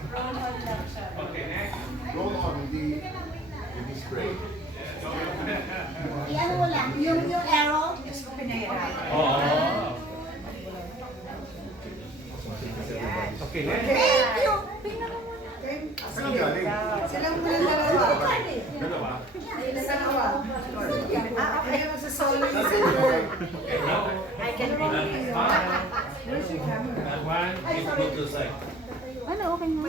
Okay, next. Roll on, hindi spray. Iyan mo lang, yung arrow. Oo. Okay, next. Thank you! Saan galing? Silang walang dalawa. Dalawa? Dalawa. Kaya masasolo yung Okay, now. I can read. Where's your camera? One, go to the side. Ano, okay mo?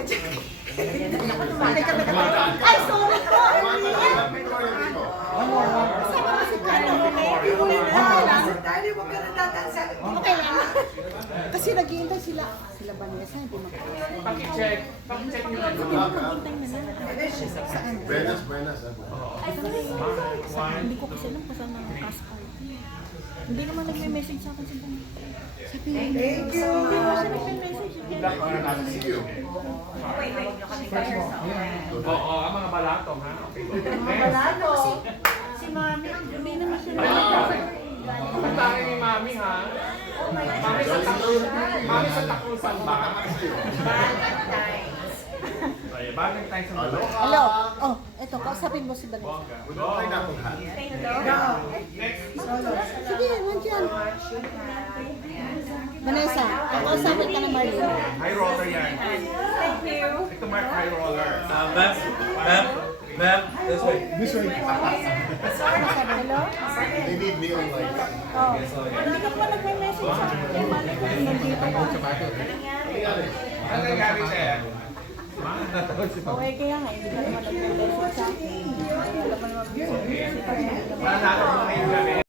Dumadaan ka. Ay, sorry po! Lapit ko yung dito. Kasama ko si Kano. Dali, huwag ka natatansa. Okay lang. Kasi naghihintay sila. Sila Vanessa, hindi makakasama. Paki-check. Paki-check nyo lang. Saan? Buenas, buenas. One. Hindi ko kasi alam kung saan ang cast party. Hindi naman nagme-message sa akin si Vanessa. Sabihin, Thank you. hindi mo siya nagme-message. See you. Oo, ang mga balatong, ha? Okay, go. Next. Malalo. Si Mami, hindi naman siya Ang tangin ni Mami, ha? Mami sa takusan. Mami sa takusan ba? Ay, Valentine's ang Hello? dalawa. Hello. Oh, eto, kausapin mo si Vanessa. Bongga. Wala tayo napuntahan. Next. Sige, nandiyan. Vanessa, kausapin ka na Marlene. High roller yan. Thank you. Ito Mark high roller. Ma'am, this way. This way. Hello? They need neon lights. Oh. Hindi ka pa nagme-message sa akin. Eh, mali ko, nandito ka. Ano nangyari sa'yo? Okay, kaya nga, hindi ka naman nagme-message sa akin. Alam mo naman, Para natin mga ngayon gabi.